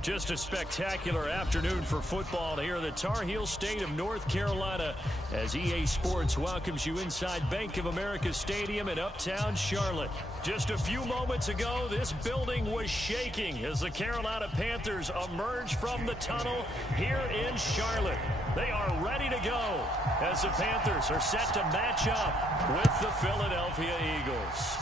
Just a spectacular afternoon for football here in the Tar Heel state of North Carolina as EA Sports welcomes you inside Bank of America Stadium in uptown Charlotte. Just a few moments ago, this building was shaking as the Carolina Panthers emerged from the tunnel here in Charlotte. They are ready to go as the Panthers are set to match up with the Philadelphia Eagles.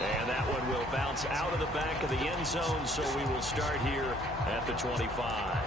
And that one will bounce out of the back of the end zone, so we will start here at the 25.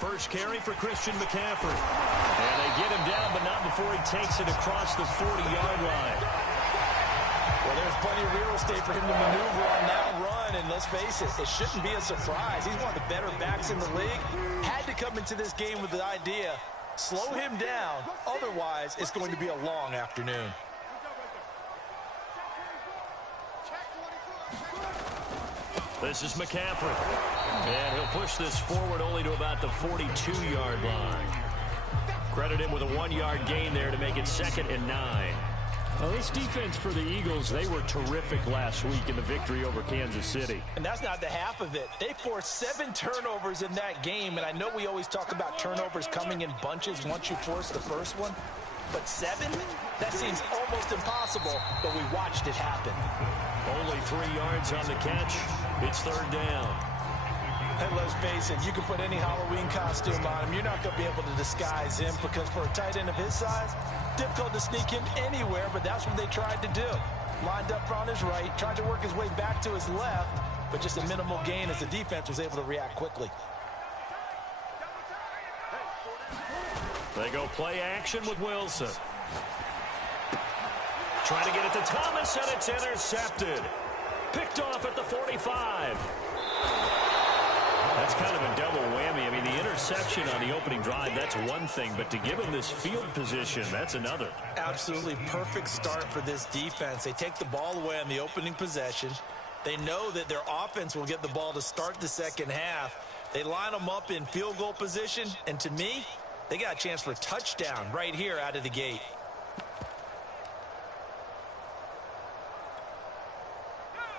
First carry for Christian McCaffrey. And they get him down, but not before he takes it across the 40-yard line. Well, there's plenty of real estate for him to maneuver on that run, and let's face it, it shouldn't be a surprise. He's one of the better backs in the league. Had to come into this game with the idea, slow him down, otherwise it's going to be a long afternoon. This is McCaffrey. And he'll push this forward only to about the 42-yard line. Credit him with a 1-yard gain there to make it 2nd and 9. Well, this defense for the Eagles, they were terrific last week in the victory over Kansas City. And that's not the half of it. They forced 7 turnovers in that game, and I know we always talk about turnovers coming in bunches once you force the first one. But 7? That seems almost impossible, but we watched it happen. Only 3 yards on the catch. It's 3rd down. And let's face it, you can put any Halloween costume on him. You're not going to be able to disguise him because for a tight end of his size, difficult to sneak him anywhere, but that's what they tried to do. Lined up on his right, tried to work his way back to his left, but just a minimal gain as the defense was able to react quickly. They go play action with Wilson. Trying to get it to Thomas, and it's intercepted. Picked off at the 45. That's kind of a double whammy. I mean, the interception on the opening drive, that's one thing, but to give him this field position, that's another. Absolutely perfect start for this defense. They take the ball away on the opening possession. They know that their offense will get the ball to start the second half. They line them up in field goal position, and to me, they got a chance for a touchdown right here out of the gate.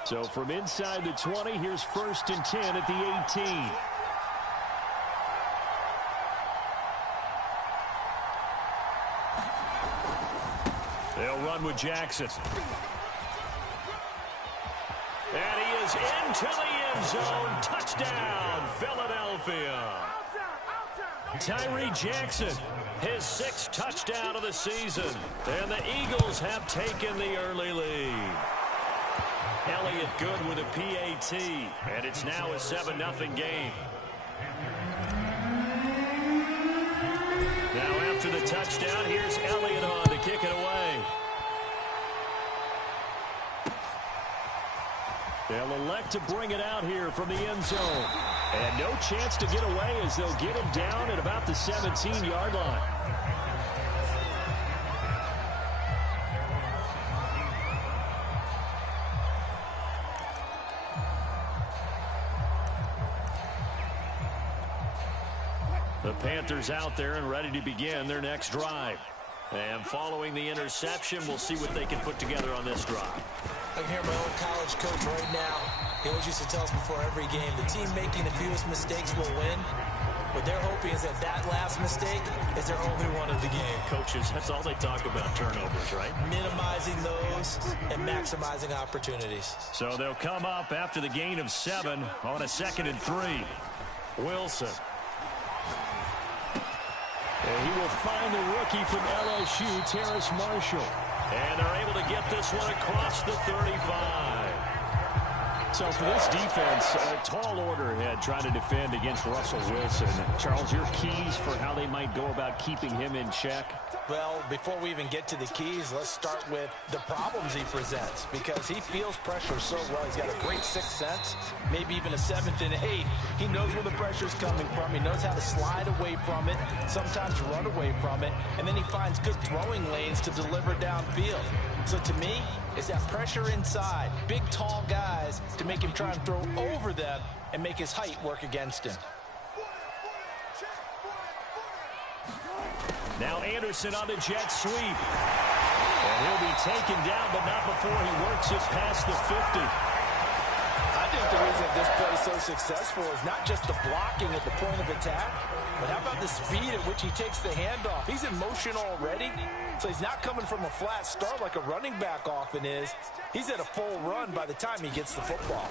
So from inside the 20, here's 1st and 10 at the 18. They'll run with Jackson. And he is into the end zone. Touchdown, Philadelphia. Tyree Jackson, his 6th touchdown of the season. And the Eagles have taken the early lead. Elliott good with a PAT, and it's now a 7-0 game. Now after the touchdown, here's Elliott on to kick it away. They'll elect to bring it out here from the end zone. And no chance to get away as they'll get him down at about the 17-yard line. The Panthers out there and ready to begin their next drive. And following the interception, we'll see what they can put together on this drive. I can hear my old college coach right now. He always used to tell us before every game, the team making the fewest mistakes will win. What they're hoping is that that last mistake is their only one of the game. Coaches, that's all they talk about, turnovers, right? Minimizing those and maximizing opportunities. So they'll come up after the gain of 7 on a 2nd and 3. Wilson. And he will find the rookie from LSU, Terrace Marshall. And they're able to get this one across the 35. So for this defense, a tall order ahead trying to defend against Russell Wilson. Charles, your keys for how they might go about keeping him in check? Well, before we even get to the keys, let's start with the problems he presents, because he feels pressure so well. He's got a great sixth sense, maybe even a seventh and eighth. He knows where the pressure's coming from. He knows how to slide away from it, sometimes run away from it, and then he finds good throwing lanes to deliver downfield. So to me, it's that pressure inside, big, tall guys to make him try and throw over them and make his height work against him. Now Anderson on the jet sweep. And he'll be taken down, but not before he works it past the 50. I think the reason this play is so successful is not just the blocking at the point of attack, but how about the speed at which he takes the handoff? He's in motion already, so he's not coming from a flat start like a running back often is. He's at a full run by the time he gets the football.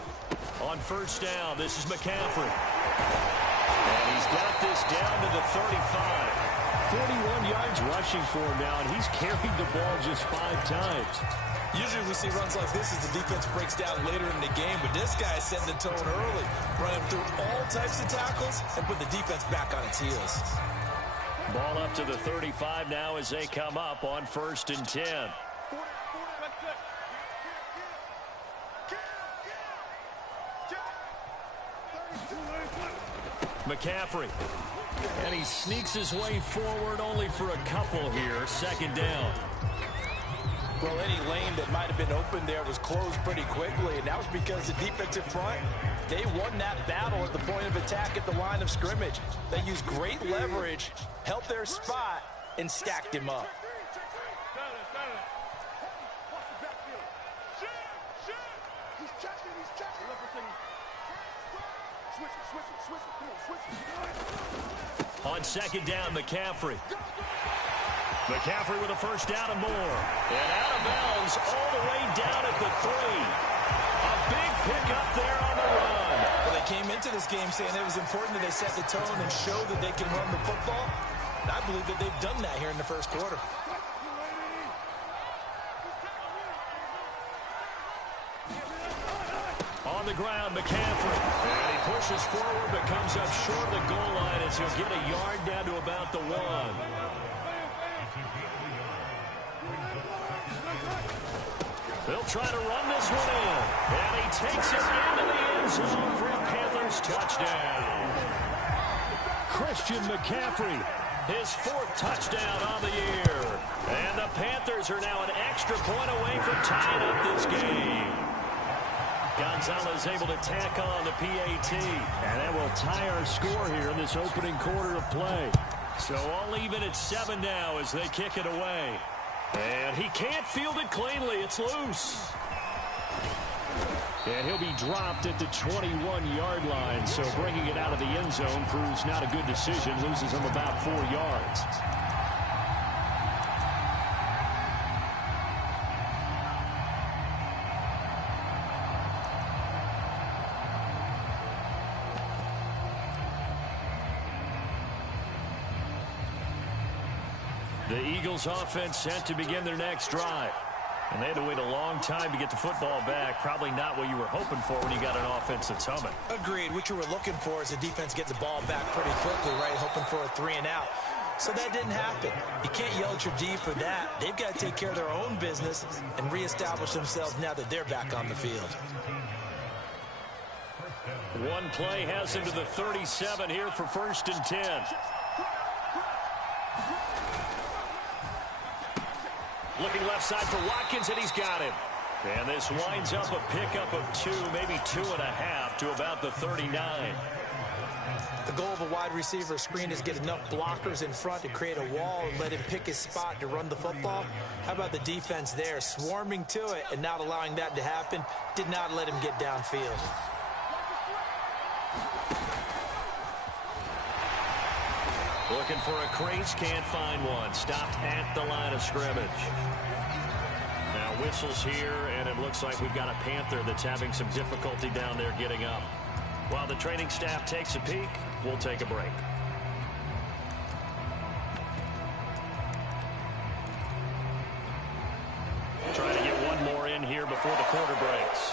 On first down, this is McCaffrey. And he's got this down to the 35. 41 yards rushing for him now, and he's carried the ball just 5 times. Usually we see runs like this as the defense breaks down later in the game, but this guy is setting the tone early, running through all types of tackles and put the defense back on its heels. Ball up to the 35 now as they come up on 1st and 10. McCaffrey. And he sneaks his way forward only for a couple here. 2nd down. Well, any lane that might have been open there was closed pretty quickly, and that was because the defensive front, they won that battle at the point of attack at the line of scrimmage. They used great leverage, held their spot, and stacked him up. On 2nd down, McCaffrey. McCaffrey with a first down and more. And out of bounds all the way down at the 3. A big pickup there on the run. Well, they came into this game saying it was important that they set the tone and show that they can run the football. And I believe that they've done that here in the first quarter. On the ground, McCaffrey. And he pushes forward but comes up short of the goal line as he'll get a yard down to about the 1. They'll try to run this one in. And he takes it into the end zone for a Panthers touchdown. Christian McCaffrey, his 4th touchdown on the year. And the Panthers are now an extra point away from tying up this game. Gonzalez able to tack on the PAT. And that will tie our score here in this opening quarter of play. So all even at 7 now as they kick it away. And he can't field it cleanly. It's loose. And he'll be dropped at the 21-yard line. So bringing it out of the end zone proves not a good decision. Loses him about 4 yards. The Eagles offense set to begin their next drive. And they had to wait a long time to get the football back. Probably not what you were hoping for when you got an offense that's humming. Agreed. What you were looking for is the defense getting the ball back pretty quickly, right? Hoping for a 3 and out. So that didn't happen. You can't yell at your D for that. They've got to take care of their own business and reestablish themselves now that they're back on the field. One play has him to the 37 here for 1st and 10. Looking left side for Watkins, and he's got him. And this winds up a pickup of 2, maybe 2.5 to about the 39. The goal of a wide receiver screen is get enough blockers in front to create a wall and let him pick his spot to run the football. How about the defense there, swarming to it and not allowing that to happen? Did not let him get downfield. Looking for a crease, can't find one. Stopped at the line of scrimmage. Now whistles here, and it looks like we've got a Panther that's having some difficulty down there getting up. While the training staff takes a peek, we'll take a break. Trying to get one more in here before the quarter breaks.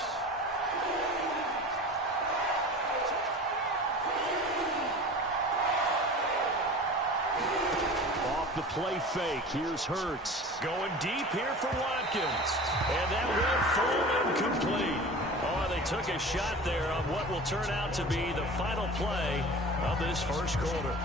play fake. Here's Hurts. Going deep here for Watkins. And that will fall incomplete. Oh, they took a shot there on what will turn out to be the final play of this first quarter.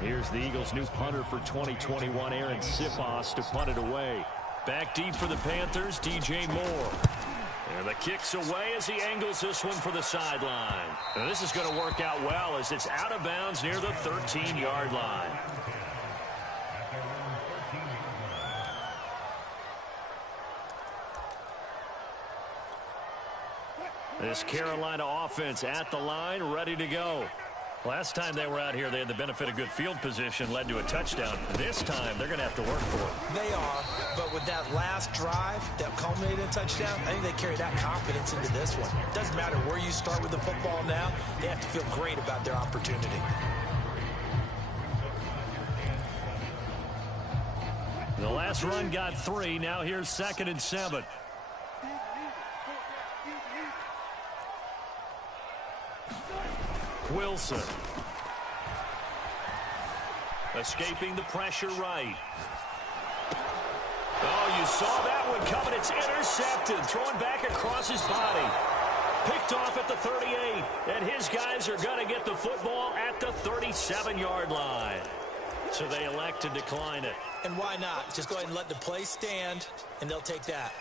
Here's the Eagles' new punter for 2021, Aaron Sipos, to punt it away. Back deep for the Panthers, DJ Moore. And the kick's away as he angles this one for the sideline. Now this is going to work out well as it's out of bounds near the 13-yard line. This Carolina offense at the line, ready to go. Last time they were out here, they had the benefit of good field position, led to a touchdown. This time, they're going to have to work for it. They are, but with that last drive that culminated in a touchdown, I think they carry that confidence into this one. It doesn't matter where you start with the football now. They have to feel great about their opportunity. The last run got 3. Now here's 2nd and 7. Wilson. Escaping the pressure right. Oh, you saw that one coming. It's intercepted. Thrown back across his body. Picked off at the 38. And his guys are going to get the football at the 37-yard line. So they elect to decline it. And why not? Just go ahead and let the play stand, and they'll take that.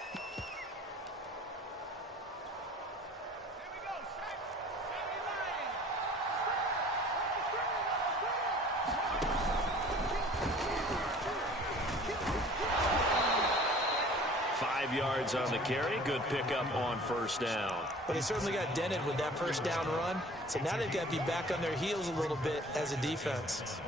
5 yards on the carry. Good pickup on first down. But they certainly got dented with that first down run. So now they've got to be back on their heels a little bit as a defense.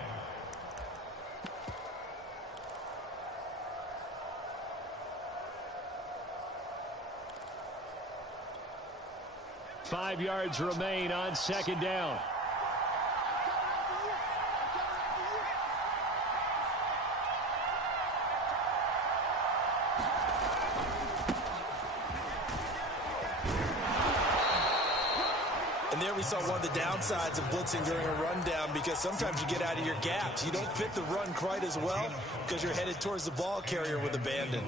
Five yards remain on second down. And there we saw one of the downsides of blitzing during a rundown, because sometimes you get out of your gaps. You don't fit the run quite as well because you're headed towards the ball carrier with abandon.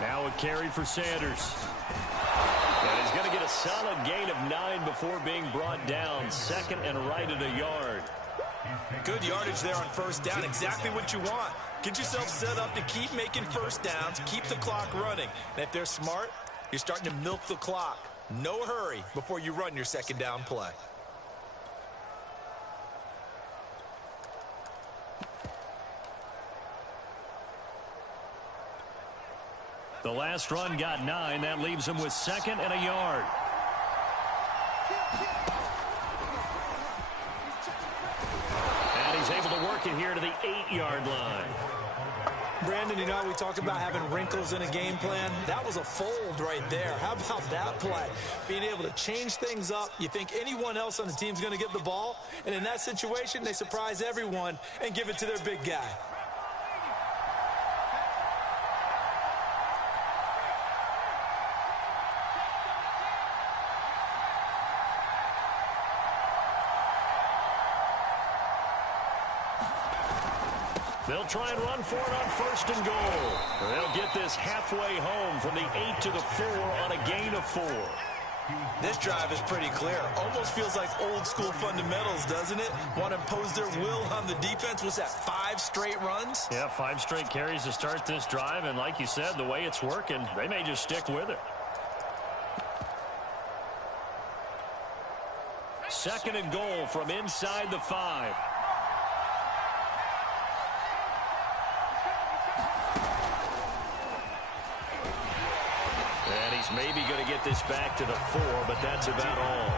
Now a carry for Sanders. And he's going to get a solid gain of 9 before being brought down. Second and right at a yard. Good yardage there on first down. Exactly what you want. Get yourself set up to keep making first downs, keep the clock running. And if they're smart, you're starting to milk the clock. No hurry before you run your second down play. The last run got 9. That leaves him with second and a yard. And he's able to work it here to the 8-yard line. Brandon, you know, we talk about having wrinkles in a game plan. That was a fold right there. How about that play? Being able to change things up. You think anyone else on the team's going to get the ball, and in that situation, they surprise everyone and give it to their big guy. They'll try and run for it on first and goal. They'll get this halfway home from the 8 to the 4 on a gain of 4. This drive is pretty clear. Almost feels like old school fundamentals, doesn't it? Want to impose their will on the defense. Was that 5 straight runs? Yeah, 5 straight carries to start this drive. And like you said, the way it's working, they may just stick with it. second and goal from inside the 5. And he's maybe going to get this back to the 4, but that's about all.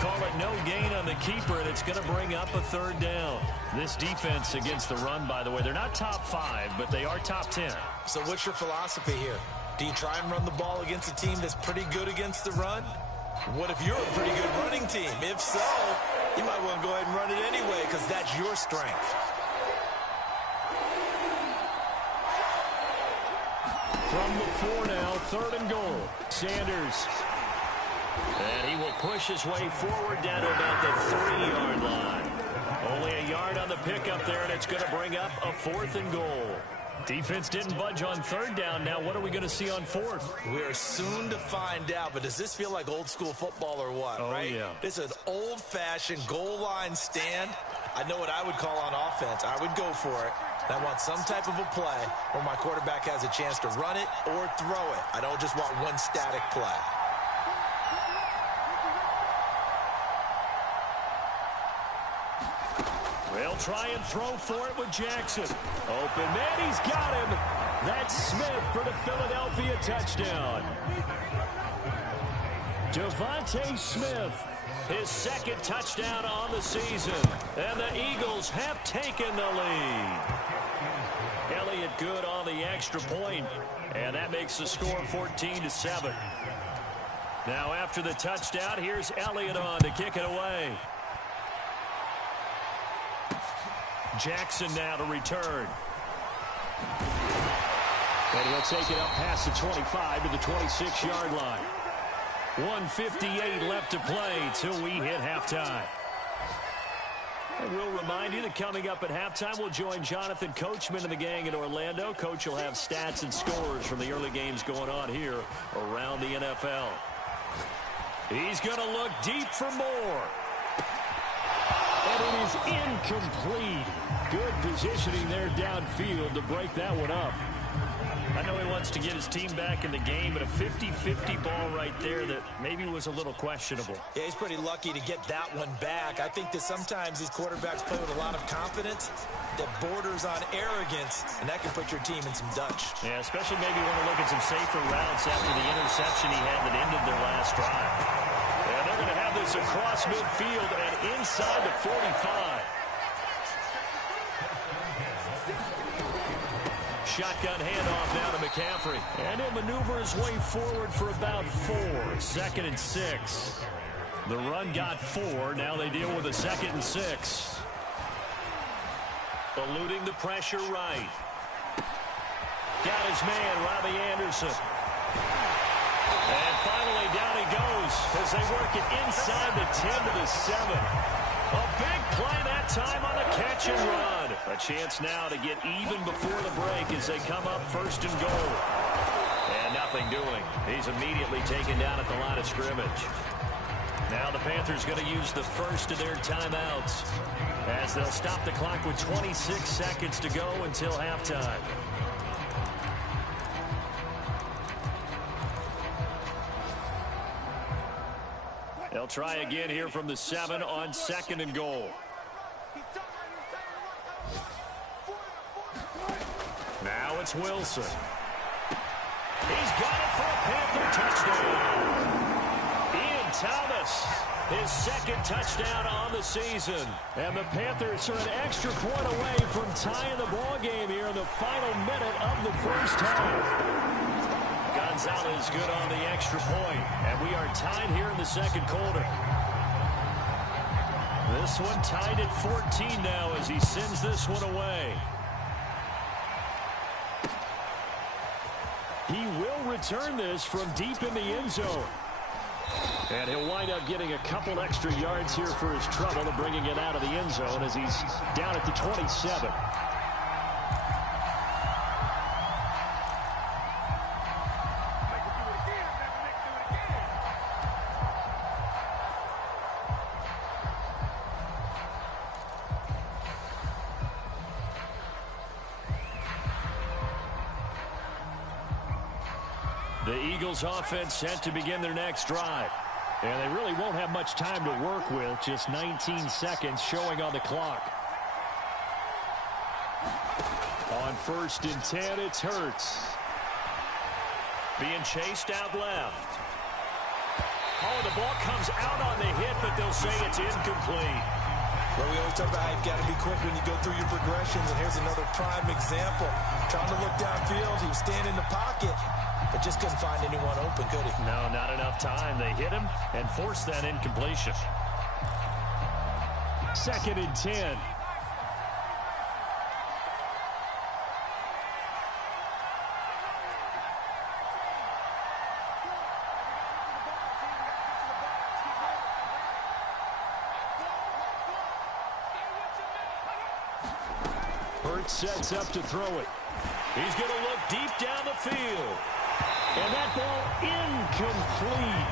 Call it no gain on the keeper, and it's going to bring up a third down. This defense against the run, by the way, they're not top 5, but they are top 10. So what's your philosophy here? Do you try and run the ball against a team that's pretty good against the run? What if you're a pretty good running team? If so, you might want to go ahead and run it anyway because that's your strength. From the 4 now, third and goal. Sanders. And he will push his way forward down to about the 3-yard line. Only a yard on the pickup there, and it's going to bring up a 4th and goal. Defense didn't budge on third down. Now what are we going to see on 4th? We're soon to find out, but does this feel like old school football or what, right? Yeah. This is an old-fashioned goal line stand. I know what I would call on offense. I would go for it. And I want some type of a play where my quarterback has a chance to run it or throw it. I don't just want one static play. They'll try and throw for it with Jackson. Open man, he's got him. That's Smith for the Philadelphia touchdown. Devontae Smith, his second touchdown on the season. And the Eagles have taken the lead. Elliott good on the extra point, and that makes the score 14-7. Now after the touchdown, here's Elliott on to kick it away. Jackson now to return. And he'll take it up past the 25 to the 26-yard line. 1:58 left to play till we hit halftime. And we'll remind you that coming up at halftime, we'll join Jonathan Coachman and the gang in Orlando. Coach will have stats and scores from the early games going on here around the NFL. He's going to look deep for more. And it is incomplete. Good positioning there downfield to break that one up. I know he wants to get his team back in the game, but a 50-50 ball right there that maybe was a little questionable. Yeah, he's pretty lucky to get that one back. I think that sometimes these quarterbacks play with a lot of confidence that borders on arrogance, and that can put your team in some Dutch. Yeah, especially maybe want to look at some safer routes after the interception he had that ended their last drive. And they're going to have this across midfield and inside the 45. Shotgun handoff now to McCaffrey. And he'll maneuver his way forward for about 4. 2nd and 6. The run got 4. Now they deal with a 2nd and 6. Eluding the pressure right. Got his man, Robbie Anderson. And finally down he goes as they work it inside the 10 to the 7. A big play that time on the catch and run. A chance now to get even before the break as they come up 1st and goal. And nothing doing. He's immediately taken down at the line of scrimmage. Now the Panthers going to use the first of their timeouts as they'll stop the clock with 26 seconds to go until halftime. They'll try again here from the 7 on 2nd and goal. Now it's Wilson. He's got it for a Panther touchdown. Ian Thomas, his 2nd touchdown on the season. And the Panthers are an extra point away from tying the ball game here in the final minute of the first half. Gonzalez good on the extra point, and we are tied here in the 2nd quarter. This one tied at 14 now as he sends this one away. He will return this from deep in the end zone. And he'll wind up getting a couple extra yards here for his trouble to bringing it out of the end zone as he's down at the 27. The Eagles offense set to begin their next drive. And they really won't have much time to work with. Just 19 seconds showing on the clock. On 1st and 10, it's Hurts. Being chased out left. Oh, the ball comes out on the hit, but they'll say it's incomplete. Well, we always talk about how you've got to be quick when you go through your progressions, and here's another prime example. Trying to look downfield, he was standing in the pocket, but just couldn't find anyone open, could he? No, not enough time. They hit him and forced that incompletion. 2nd and 10. Sets up to throw it. He's going to look deep down the field. And that ball incomplete.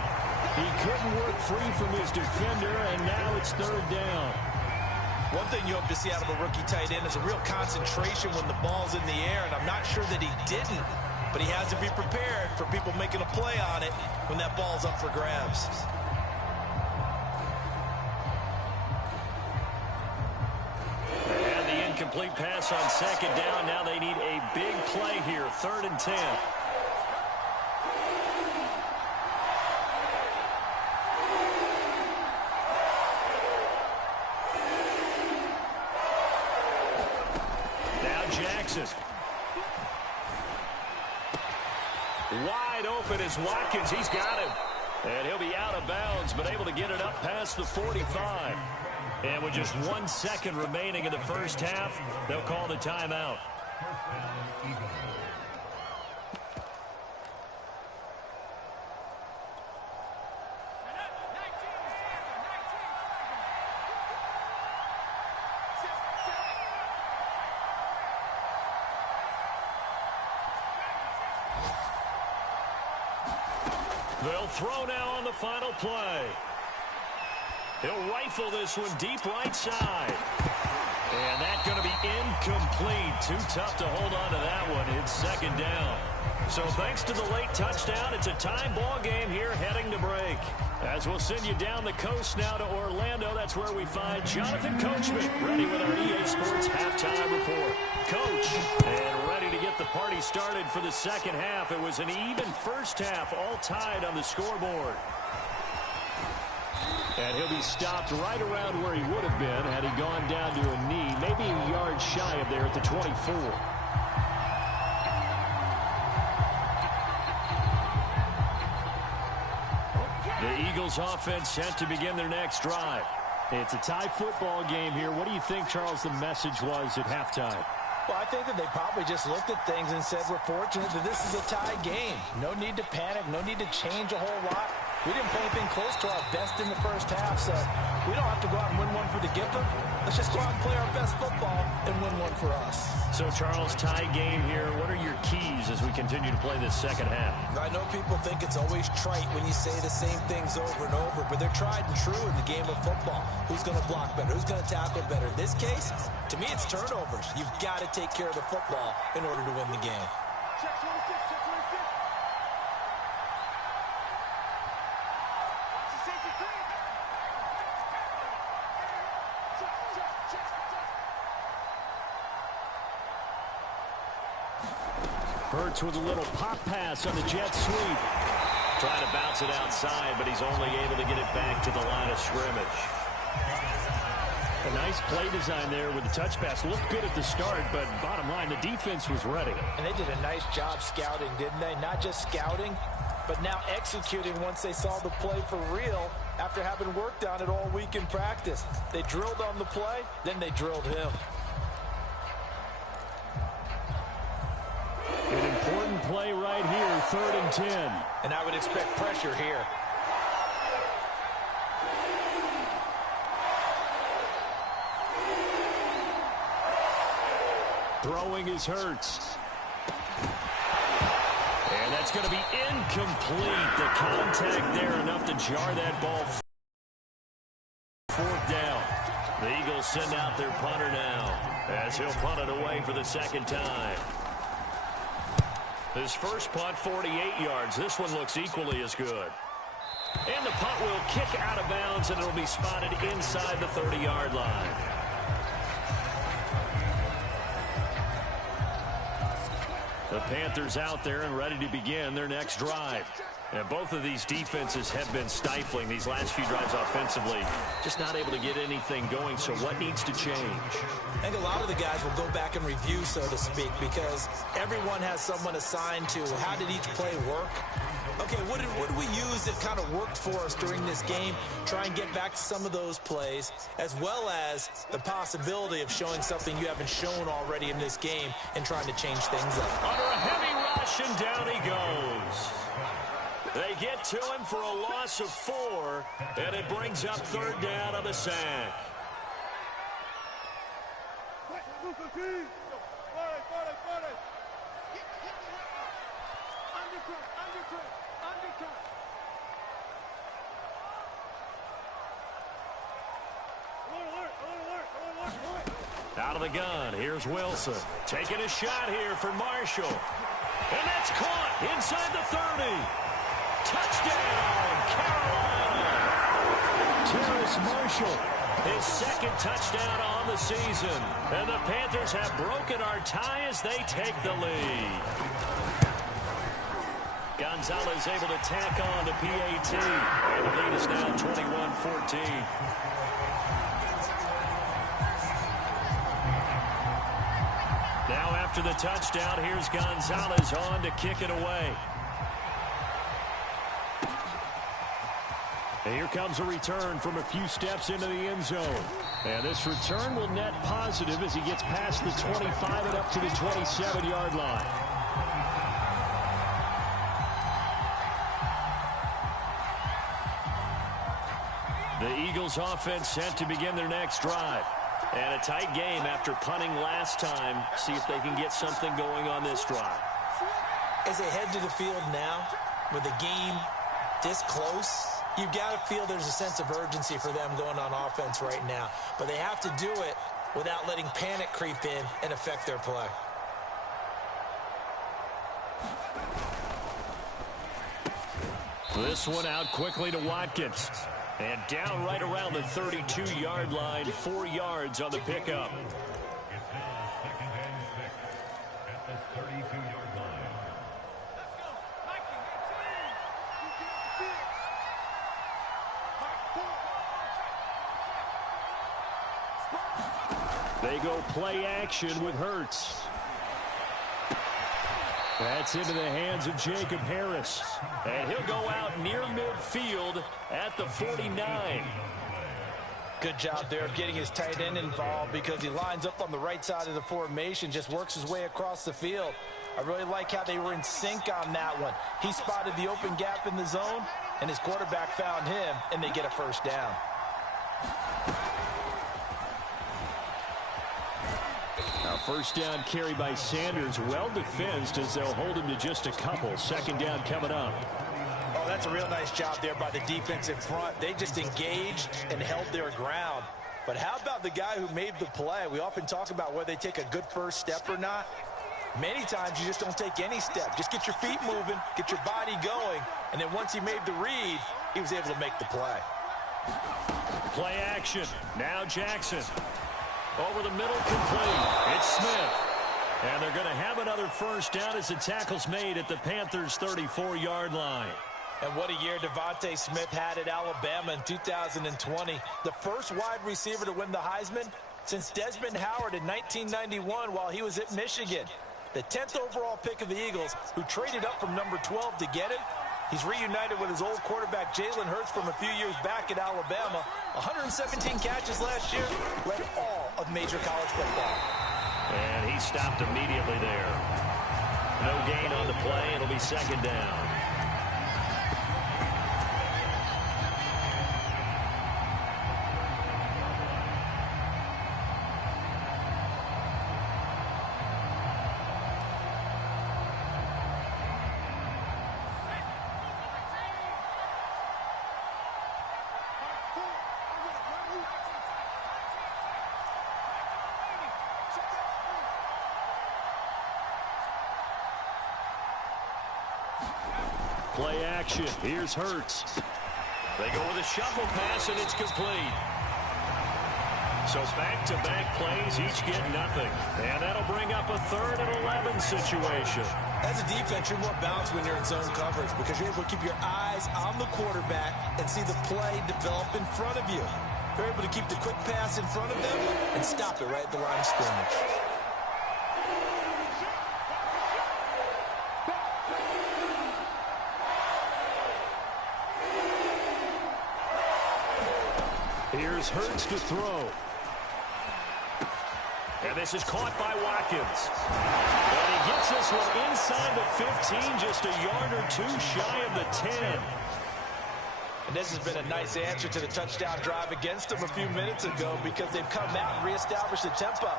He couldn't work free from his defender, and now it's 3rd down. One thing you hope to see out of a rookie tight end is a real concentration when the ball's in the air, and I'm not sure that he didn't, but he has to be prepared for people making a play on it when that ball's up for grabs. Complete pass on 2nd down. Now they need a big play here. 3rd and 10. Now Jackson. Wide open is Watkins. He's got him. And he'll be out of bounds, but able to get it up past the 45. And with just 1 second remaining in the first half, they'll call the timeout. They'll throw now on the final play. He'll rifle this one deep right side. And that's going to be incomplete. Too tough to hold on to that one. It's 2nd down. So thanks to the late touchdown, it's a tie ball game here heading to break. As we'll send you down the coast now to Orlando, that's where we find Jonathan Coachman ready with our EA Sports halftime report. Coach, and ready to get the party started for the second half. It was an even first half, all tied on the scoreboard. And he'll be stopped right around where he would have been had he gone down to a knee, maybe a yard shy of there at the 24. The Eagles offense set to begin their next drive. It's a tie football game here. What do you think, Charles, the message was at halftime? Well, I think that they probably just looked at things and said, we're fortunate that this is a tie game. No need to panic, no need to change a whole lot. We didn't play anything close to our best in the first half, so we don't have to go out and win one for the giver. Let's just go out and play our best football and win one for us. So, Charles, tie game here. What are your keys as we continue to play this second half? I know people think it's always trite when you say the same things over and over, but they're tried and true in the game of football. Who's going to block better? Who's going to tackle better? In this case, to me, it's turnovers. You've got to take care of the football in order to win the game. Hurts with a little pop pass on the jet sweep. Trying to bounce it outside, but he's only able to get it back to the line of scrimmage. A nice play design there with the touch pass. Looked good at the start, but bottom line, the defense was ready. And they did a nice job scouting, didn't they? Not just scouting, but now executing once they saw the play for real after having worked on it all week in practice. They drilled on the play, then they drilled him. An important play right here, 3rd and 10. And I would expect pressure here. Throwing is Hurts. And that's going to be incomplete. The contact there enough to jar that ball. 4th down. The Eagles send out their punter now as he'll punt it away for the second time. His first punt, 48 yards. This one looks equally as good. And the punt will kick out of bounds, and it'll be spotted inside the 30-yard line. The Panthers out there and ready to begin their next drive. And both of these defenses have been stifling these last few drives offensively. Just not able to get anything going, so what needs to change? I think a lot of the guys will go back and review, so to speak, because everyone has someone assigned to how did each play work. Okay, what did we use that kind of worked for us during this game? Try and get back to some of those plays, as well as the possibility of showing something you haven't shown already in this game and trying to change things up. Under a heavy rush, and down he goes. They get to him for a loss of 4, and it brings up third down on the sack. Out of the gun, here's Wilson. Taking a shot here for Marshall. And that's caught inside the 30. Touchdown, Carolina! Terrace Marshall, his second touchdown on the season. And the Panthers have broken our tie as they take the lead. Gonzalez able to tack on to PAT. And the lead is now 21-14. Now after the touchdown, here's Gonzalez on to kick it away. And here comes a return from a few steps into the end zone. And this return will net positive as he gets past the 25 and up to the 27-yard line. The Eagles offense set to begin their next drive. And a tight game after punting last time. See if they can get something going on this drive. As they head to the field now, with the game this close, you've got to feel there's a sense of urgency for them going on offense right now. But they have to do it without letting panic creep in and affect their play. This one out quickly to Watkins. And down right around the 32-yard line, 4 yards on the pickup. They go play action with Hurts. That's into the hands of Jacob Harris. And he'll go out near midfield at the 49. Good job there of getting his tight end involved because he lines up on the right side of the formation, just works his way across the field. I really like how they were in sync on that one. He spotted the open gap in the zone, and his quarterback found him, and they get a first down. Now first down carry by Sanders, well defensed as they'll hold him to just a couple. Second down coming up. Oh, that's a real nice job there by the defensive front. They just engaged and held their ground. But how about the guy who made the play? We often talk about whether they take a good first step or not. Many times you just don't take any step. Just get your feet moving, get your body going, and then once he made the read, he was able to make the play. Play action. Now Jackson. Over the middle, complete. It's Smith. And they're going to have another first down as the tackle's made at the Panthers' 34-yard line. And what a year Devontae Smith had at Alabama in 2020. The first wide receiver to win the Heisman since Desmond Howard in 1991 while he was at Michigan. The 10th overall pick of the Eagles, who traded up from number 12 to get him. He's reunited with his old quarterback, Jalen Hurts, from a few years back at Alabama. 117 catches last year, led all of major college football. And he stopped immediately there. No gain on the play. It'll be second down. Play action. Here's Hurts. They go with a shuffle pass, and it's complete. So back-to-back plays, each get nothing. And that'll bring up a 3rd and 11 situation. As a defense, you're more balanced when you're in zone coverage because you're able to keep your eyes on the quarterback and see the play develop in front of you. You're able to keep the quick pass in front of them and stop it right at the line of scrimmage. Here's Hurts to throw. And this is caught by Watkins. And he gets this one inside the 15, just a yard or two shy of the 10. And this has been a nice answer to the touchdown drive against them a few minutes ago because they've come out and reestablished the tempo.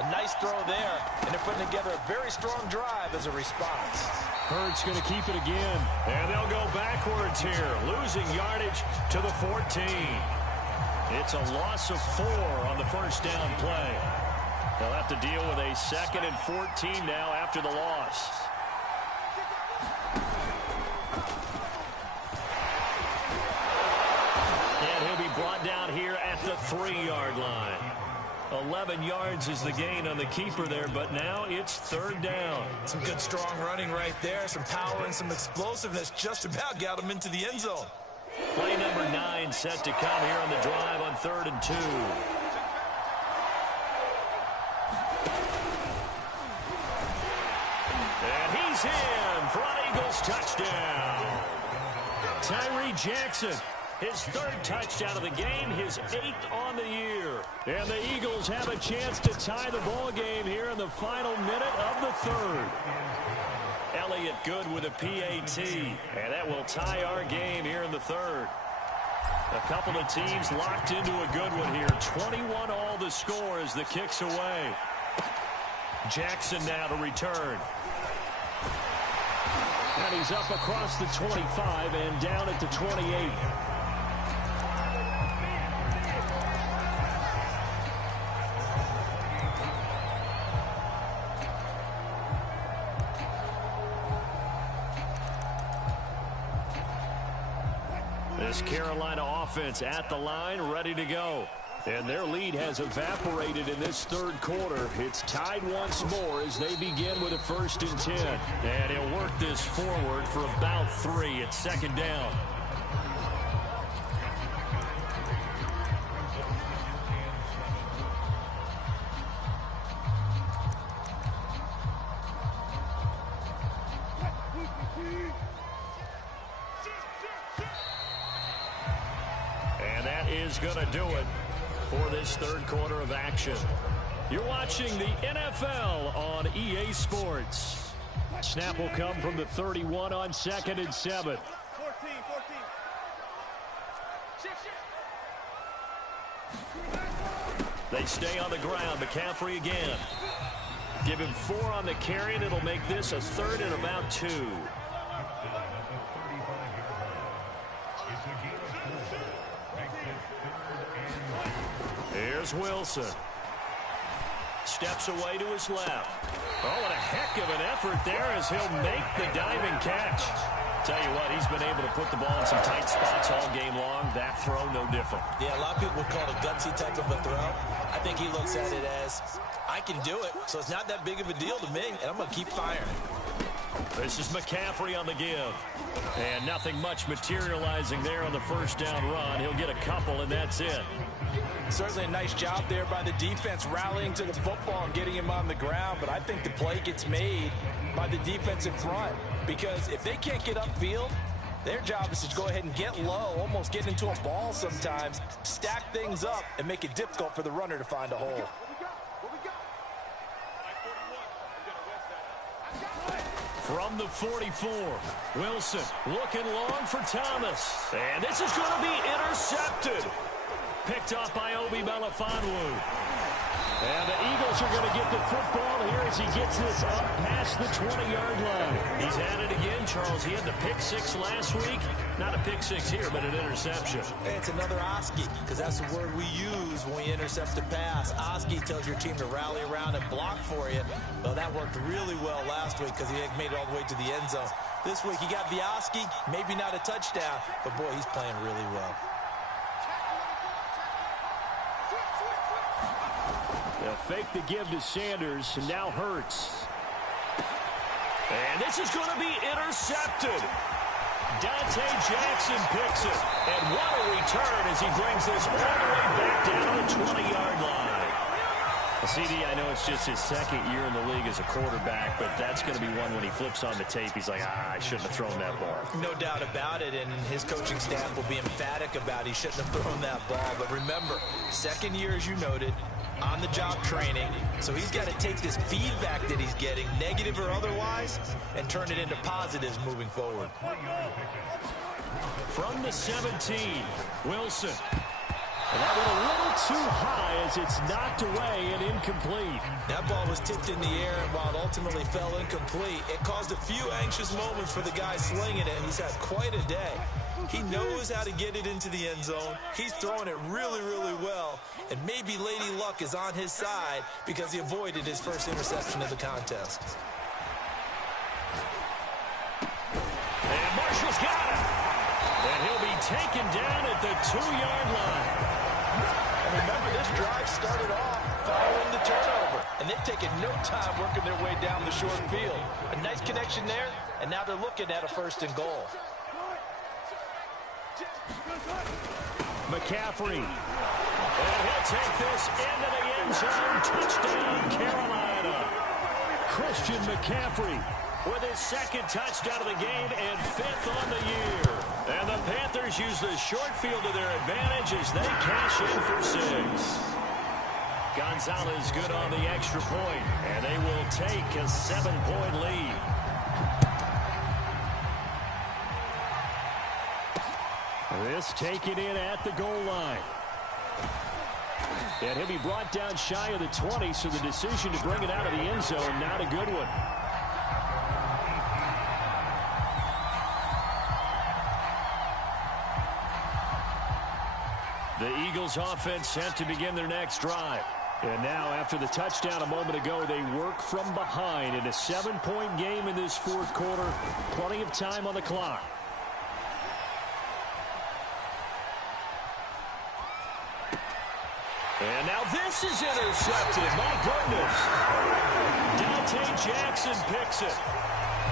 A nice throw there, and they're putting together a very strong drive as a response. Hurts going to keep it again, and they'll go backwards here, losing yardage to the 14. It's a loss of 4 on the first down play. They'll have to deal with a 2nd and 14 now after the loss. And he'll be brought down here at the 3-yard line. 11 yards is the gain on the keeper there, but now it's 3rd down. Some good strong running right there, some power and some explosiveness just about got him into the end zone. Play number 9 set to come here on the drive on 3rd and 2. And he's in for an Eagles touchdown. Tyree Jackson, his 3rd touchdown of the game, his 8th on the year. And the Eagles have a chance to tie the ball game here in the final minute of the 3rd. Elliott good with a PAT, and that will tie our game here in the 3rd. A couple of teams locked into a good one here. 21 all the score as the kick's away. Jackson now to return. And he's up across the 25 and down at the 28. This Carolina offense at the line, ready to go. And their lead has evaporated in this 3rd quarter. It's tied once more as they begin with a 1st and 10. And he'll work this forward for about 3. It's 2nd down. And that is going to do it for this 3rd quarter of action. You're watching the NFL on EA Sports. Snap will come from the 31 on 2nd and 7. They stay on the ground. McCaffrey again. Give him 4 on the carry, and it'll make this a 3rd and about 2. Here's Wilson. Steps away to his left. Oh, what a heck of an effort there as he'll make the diving catch. Tell you what, he's been able to put the ball in some tight spots all game long. That throw, no different. Yeah, a lot of people would call it a gutsy type of a throw. I think he looks at it as, I can do it, so it's not that big of a deal to me, and I'm going to keep firing. This is McCaffrey on the give. And nothing much materializing there on the first down run. He'll get a couple, and that's it. Certainly a nice job there by the defense rallying to the football and getting him on the ground, but I think the play gets made by the defensive front because if they can't get upfield, their job is to go ahead and get low, almost get into a ball sometimes, stack things up, and make it difficult for the runner to find a hole. From the 44, Wilson looking long for Thomas. And this is going to be intercepted. Picked off by Obi Melifonwu. And the Eagles are going to get the football here as he gets this up past the 20-yard line. He's at it again, Charles. He had the pick six last week. Not a pick six here, but an interception. Hey, it's another Oski, because that's the word we use when we intercept a pass. Oski tells your team to rally around and block for you. Well, that worked really well last week because he made it all the way to the end zone. This week he got the Oski, maybe not a touchdown, but boy, he's playing really well. They'll fake the give to Sanders, and now Hurts. And this is going to be intercepted. Dante Jackson picks it. And what a return as he brings this all the way back down to the 20-yard line. CD, I know it's just his second year in the league as a quarterback, but that's going to be one when he flips on the tape. He's like, I shouldn't have thrown that ball. No doubt about it, and his coaching staff will be emphatic about he shouldn't have thrown that ball. But remember, second year, as you noted, on-the-job training, so he's got to take this feedback that he's getting, negative or otherwise, and turn it into positives moving forward. From the 17, Wilson. And that went a little too high as it's knocked away and incomplete. That ball was tipped in the air, and while it ultimately fell incomplete, it caused a few anxious moments for the guy slinging it. He's had quite a day. He knows how to get it into the end zone. He's throwing it really, really well. And maybe Lady Luck is on his side because he avoided his first interception of the contest. And Marshall's got it. And he'll be taken down at the 2-yard line. And remember, this drive started off following the turnover. And they've taken no time working their way down the short field. A nice connection there, and now they're looking at a 1st and goal. McCaffrey. And he'll take this into the end zone. Touchdown, Carolina. Christian McCaffrey with his 2nd touchdown of the game and 5th on the year. And the Panthers use the short field to their advantage as they cash in for 6. Gonzalez good on the extra point, and they will take a 7-point lead. This taken in at the goal line. And he'll be brought down shy of the 20, so the decision to bring it out of the end zone, not a good one. The Eagles offense set to begin their next drive. And now, after the touchdown a moment ago, they work from behind in a 7-point game in this 4th quarter. Plenty of time on the clock. And now this is intercepted. My goodness. Dante Jackson picks it.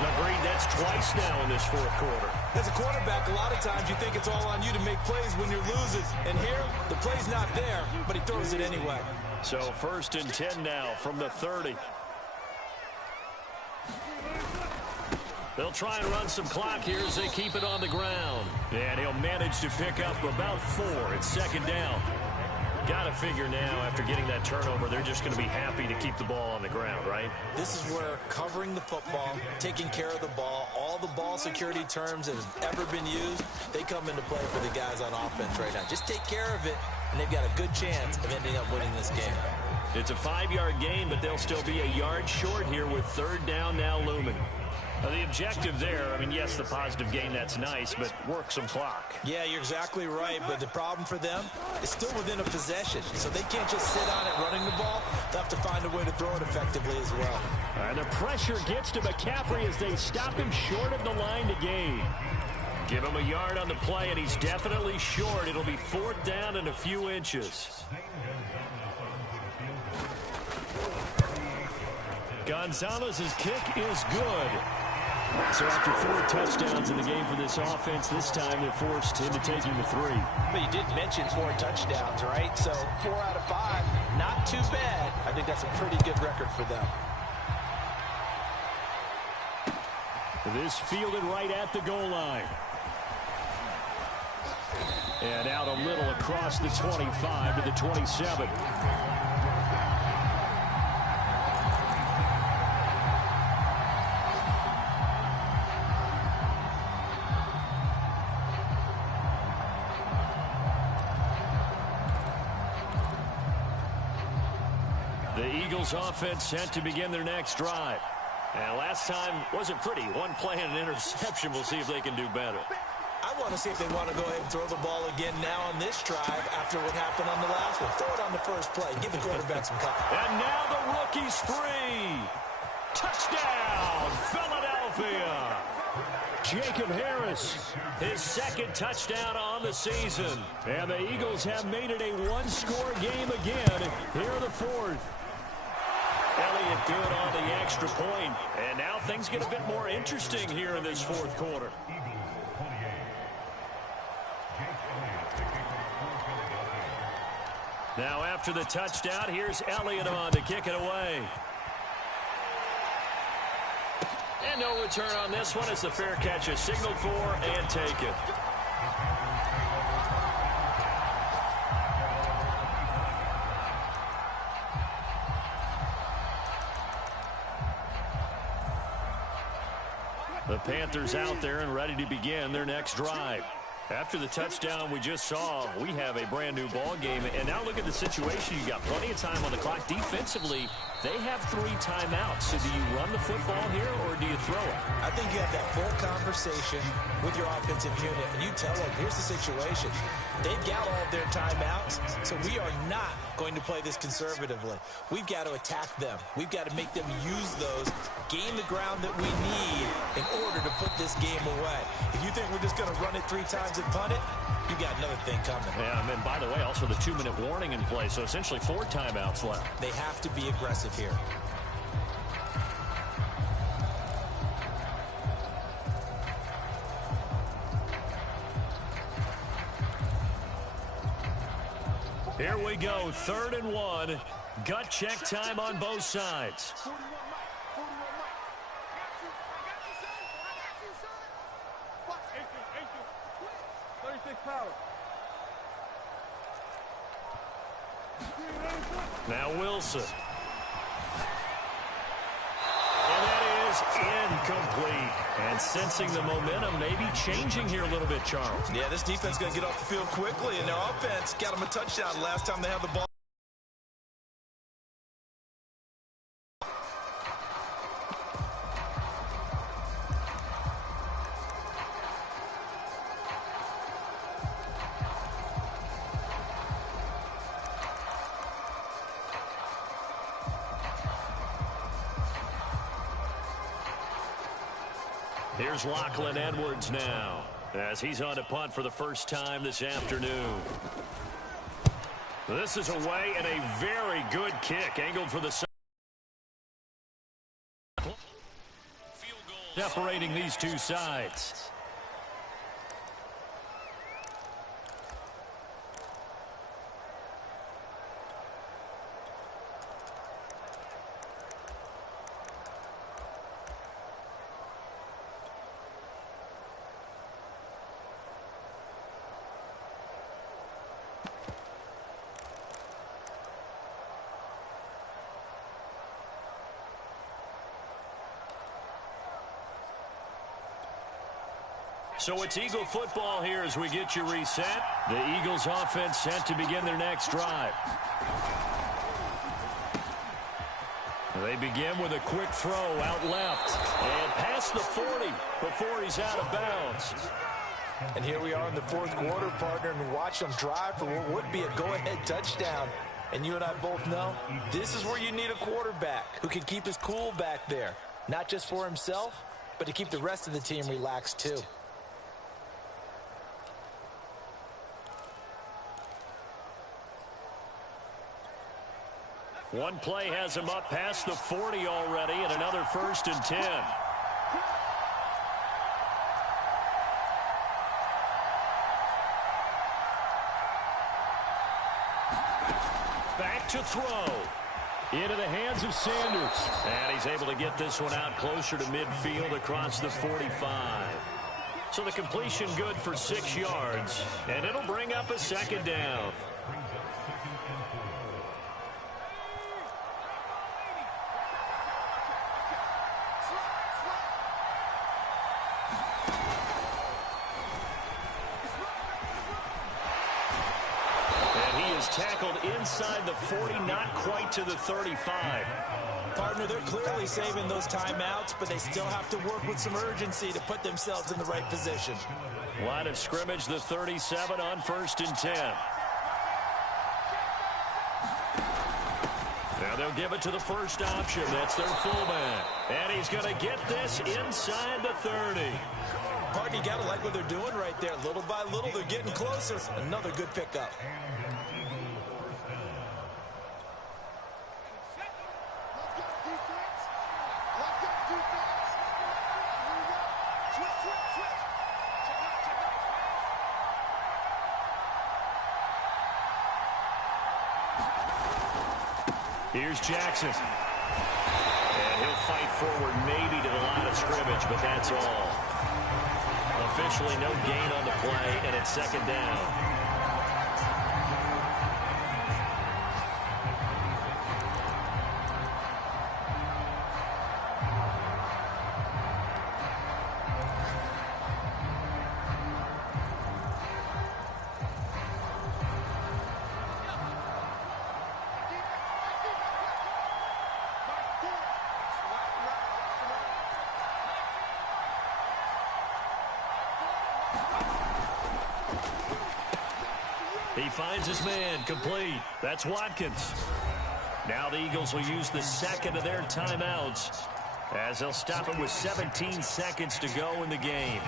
Agreed, that's twice now in this 4th quarter. As a quarterback, a lot of times you think it's all on you to make plays when you're losing. And here, the play's not there, but he throws it anyway. So 1st and 10 now from the 30. They'll try and run some clock here as they keep it on the ground. And he'll manage to pick up about 4. It's 2nd down. Got to figure now, after getting that turnover, they're just going to be happy to keep the ball on the ground, right? This is where covering the football, taking care of the ball, all the ball security terms that have ever been used, they come into play for the guys on offense right now. Just take care of it, and they've got a good chance of ending up winning this game. It's a 5-yard gain, but they'll still be a yard short here with 3rd down now looming. The objective there, I mean, yes, the positive gain, that's nice, but work some clock. Yeah, you're exactly right, but the problem for them is still within a possession, so they can't just sit on it running the ball. They'll have to find a way to throw it effectively as well. And the pressure gets to McCaffrey as they stop him short of the line to gain. Give him a yard on the play, and he's definitely short. It'll be 4th down and a few inches. Gonzalez's kick is good. So after 4 touchdowns in the game for this offense, this time they're forced into taking the 3. But you did mention 4 touchdowns, right? So 4 out of 5, not too bad. I think that's a pretty good record for them. This fielded right at the goal line. And out a little across the 25 to the 27. The Eagles offense set to begin their next drive. And last time wasn't pretty. One play and an interception. We'll see if they can do better. I want to see if they want to go ahead and throw the ball again now on this drive after what happened on the last one. Throw it on the first play. Give the quarterback some cover. And now the rookie's free. Touchdown, Philadelphia. Jacob Harris, his second touchdown on the season. And the Eagles have made it a one-score game again here in the fourth. Elliott good on the extra point. And now things get a bit more interesting here in this fourth quarter. Now after the touchdown, here's Elliott on to kick it away. And no return on this one as the fair catch is signaled for and taken. The Panthers out there and ready to begin their next drive. After the touchdown we just saw, we have a brand new ball game. And now look at the situation. You got plenty of time on the clock. Defensively, they have 3 timeouts. So do you run the football here or do you throw it? I think you have that full conversation with your offensive unit, and you tell them, here's the situation. They've got all of their timeouts, so we are not going to play this conservatively. We've got to attack them. We've got to make them use those, gain the ground that we need in order to put this game away. If you think we're just going to run it 3 times and punt it, you got another thing coming. Yeah, and by the way, also the 2-minute warning in play, so essentially 4 timeouts left. They have to be aggressive here. Here we go, 3rd and 1. Gut check time on both sides. Now Wilson. And that is incomplete. And sensing the momentum maybe changing here a little bit, Charles. Yeah, this defense is going to get off the field quickly, and their offense got them a touchdown last time they had the ball. Here's Lachlan Edwards now as he's on to punt for the first time this afternoon. This is away and a very good kick angled for the side. Separating these two sides. So it's Eagle football here as we get you reset. The Eagles offense set to begin their next drive. They begin with a quick throw out left and past the 40 before he's out of bounds. And here we are in the fourth quarter, partner, and watch them drive for what would be a go-ahead touchdown. And you and I both know this is where you need a quarterback who can keep his cool back there, not just for himself, but to keep the rest of the team relaxed too. One play has him up past the 40 already, and another 1st and 10. Back to throw. Into the hands of Sanders. And he's able to get this one out closer to midfield across the 45. So the completion good for 6 yards, and it'll bring up a 2nd down. tackled inside the 40, not quite to the 35. Partner, they're clearly saving those timeouts, but they still have to work with some urgency to put themselves in the right position. Line of scrimmage, the 37 on 1st and 10. Now they'll give it to the first option. That's their fullback. And he's going to get this inside the 30. Partner, you got to like what they're doing right there. Little by little, they're getting closer. Another good pickup. Here's Jackson. And he'll fight forward maybe to the line of scrimmage, but that's all. Officially no gain on the play, and it's 2nd down. He finds his man, complete. That's Watkins. Now the Eagles will use the second of their timeouts as they'll stop it with 17 seconds to go in the game.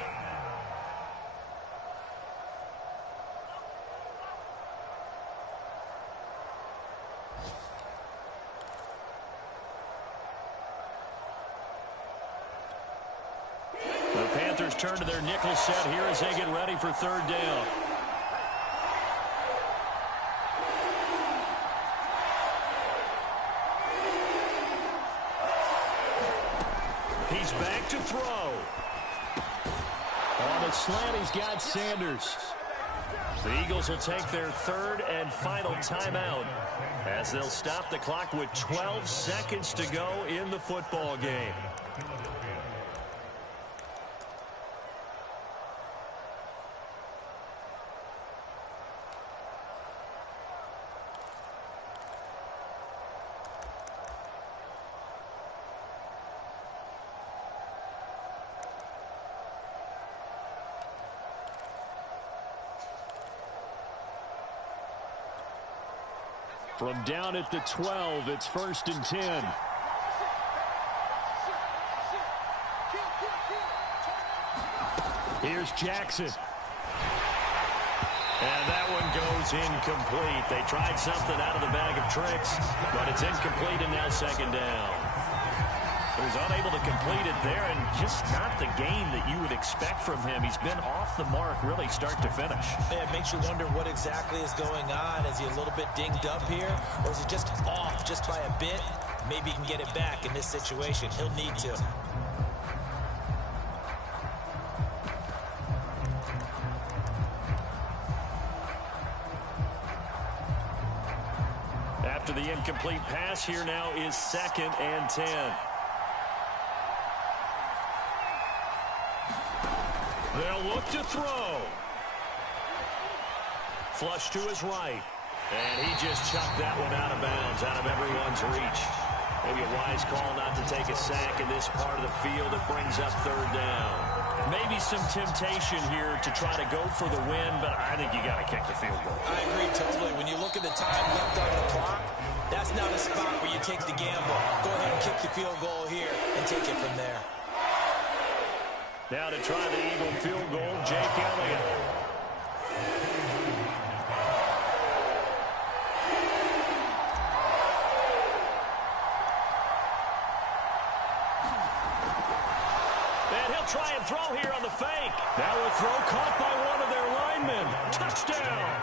The Panthers turn to their nickel set here as they get ready for 3rd down. He's back to throw. On the slant, he's got Sanders. The Eagles will take their 3rd and final timeout as they'll stop the clock with 12 seconds to go in the football game. From down at the 12, it's 1st and 10. Here's Jackson. And that one goes incomplete. They tried something out of the bag of tricks, but it's incomplete and now 2nd down. He was unable to complete it there, and just not the game that you would expect from him. He's been off the mark really start to finish. It makes you wonder what exactly is going on. Is he a little bit dinged up here, or is he just off just by a bit? Maybe he can get it back in this situation. He'll need to. After the incomplete pass, here now is 2nd and 10. They'll look to throw. Flush to his right. And he just chucked that one out of bounds, out of everyone's reach. Maybe a wise call not to take a sack in this part of the field. It brings up 3rd down. Maybe some temptation here to try to go for the win, but I think you got to kick the field goal. I agree totally. When you look at the time left on the clock, that's not a spot where you take the gamble. Go ahead and kick the field goal here and take it from there. Now to try the Eagle field goal, Jake Elliott. And he'll try and throw here on the fake. Now a throw caught by one of their linemen. Touchdown.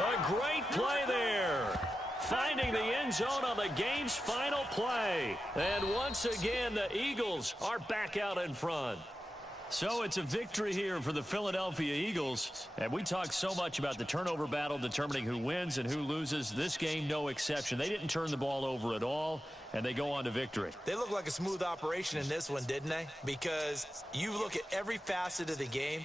A great play there. Finding the end zone on the game's final play. And once again, the Eagles are back out in front. So it's a victory here for the Philadelphia Eagles. And we talk so much about the turnover battle determining who wins and who loses. This game, no exception. They didn't turn the ball over at all, and they go on to victory. They look like a smooth operation in this one, didn't they? Because you look at every facet of the game,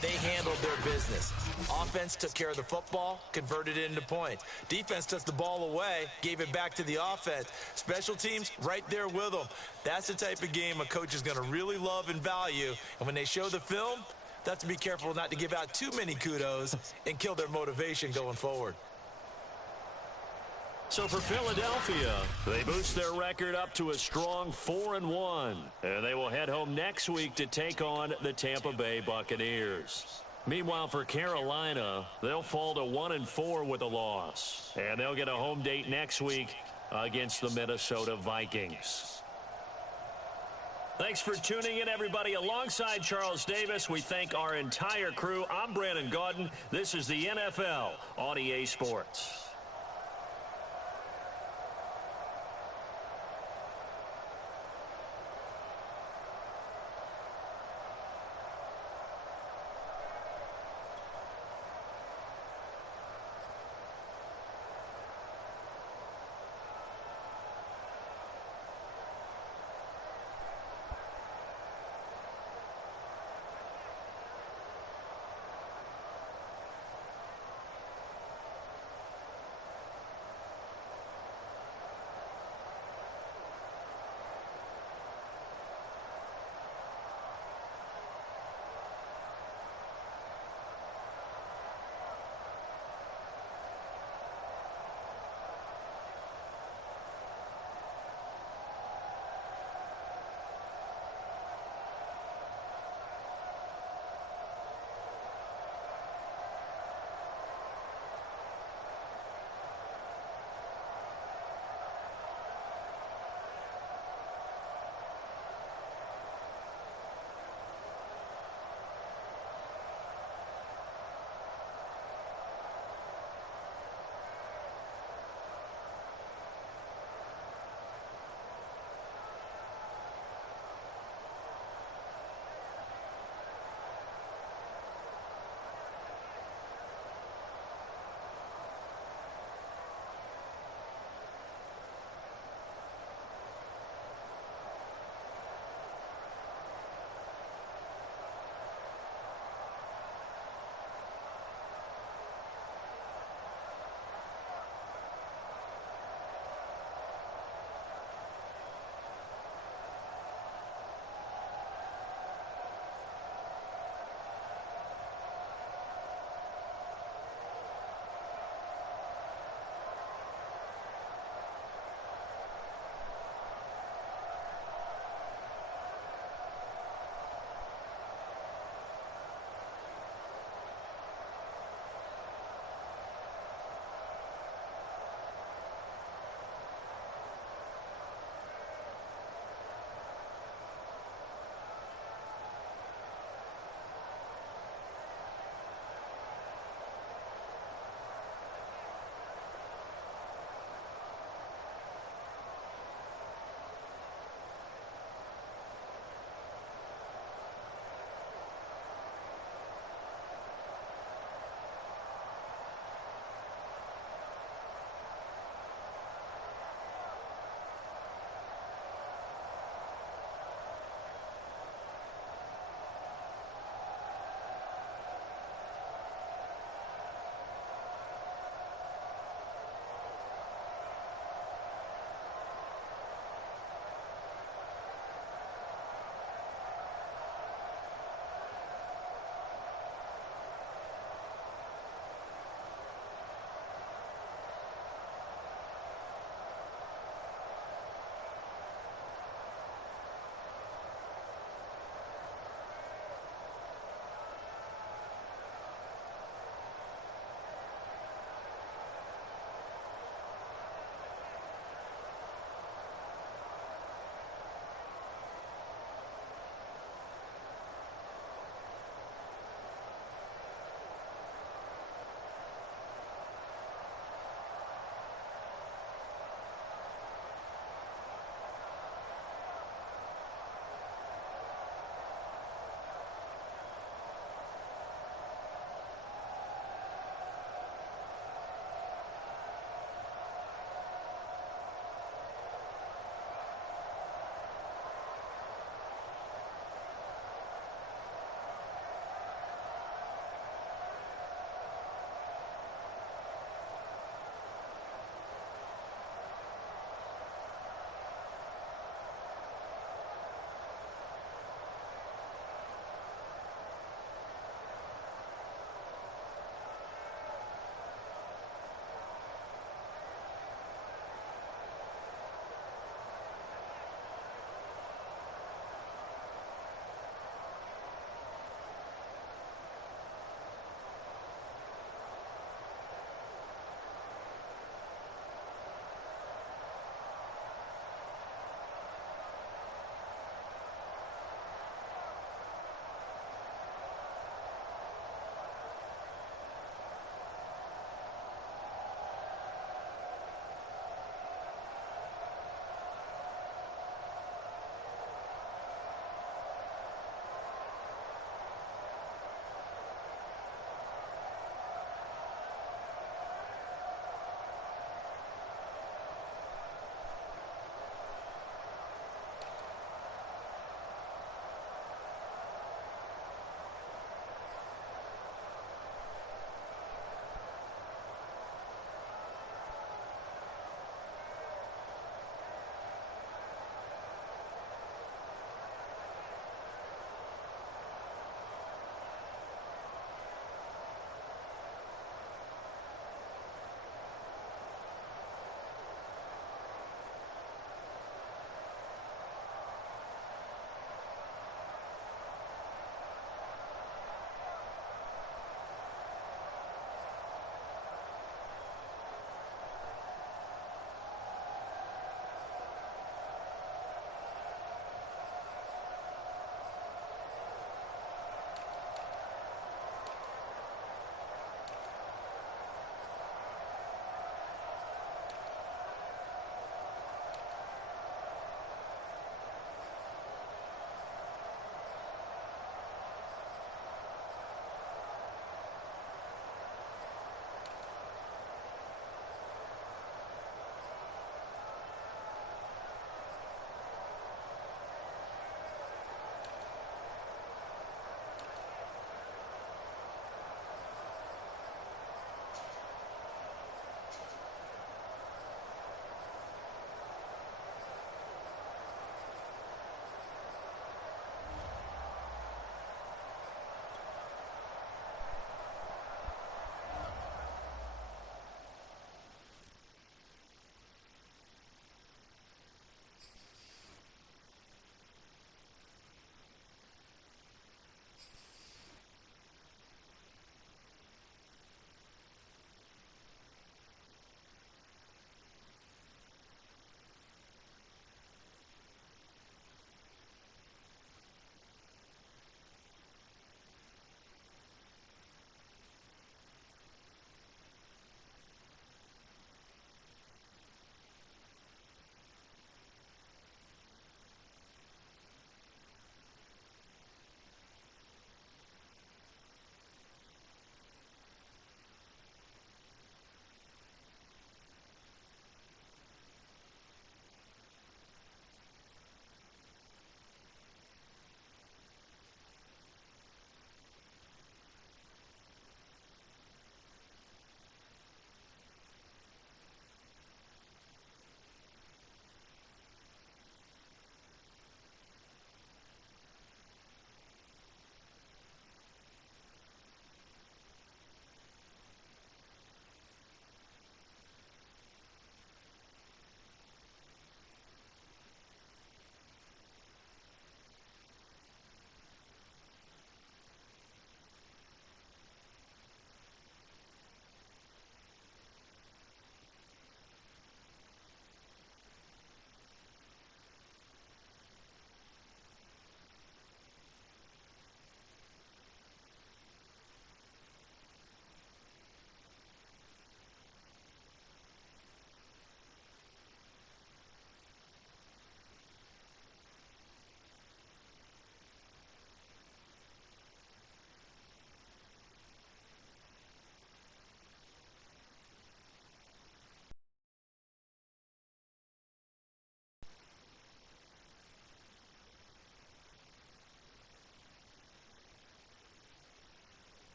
They handled their business. Offense took care of the football, converted it into points. Defense took the ball away, gave it back to the offense. Special teams, right there with them. That's the type of game a coach is going to really love and value. And when they show the film, they have to be careful not to give out too many kudos and kill their motivation going forward. So for Philadelphia, they boost their record up to a strong 4-1. And they will head home next week to take on the Tampa Bay Buccaneers. Meanwhile, for Carolina, they'll fall to 1-4 with a loss. And they'll get a home date next week against the Minnesota Vikings. Thanks for tuning in, everybody. Alongside Charles Davis, we thank our entire crew. I'm Brandon Gaudin. This is the NFL on EA Sports.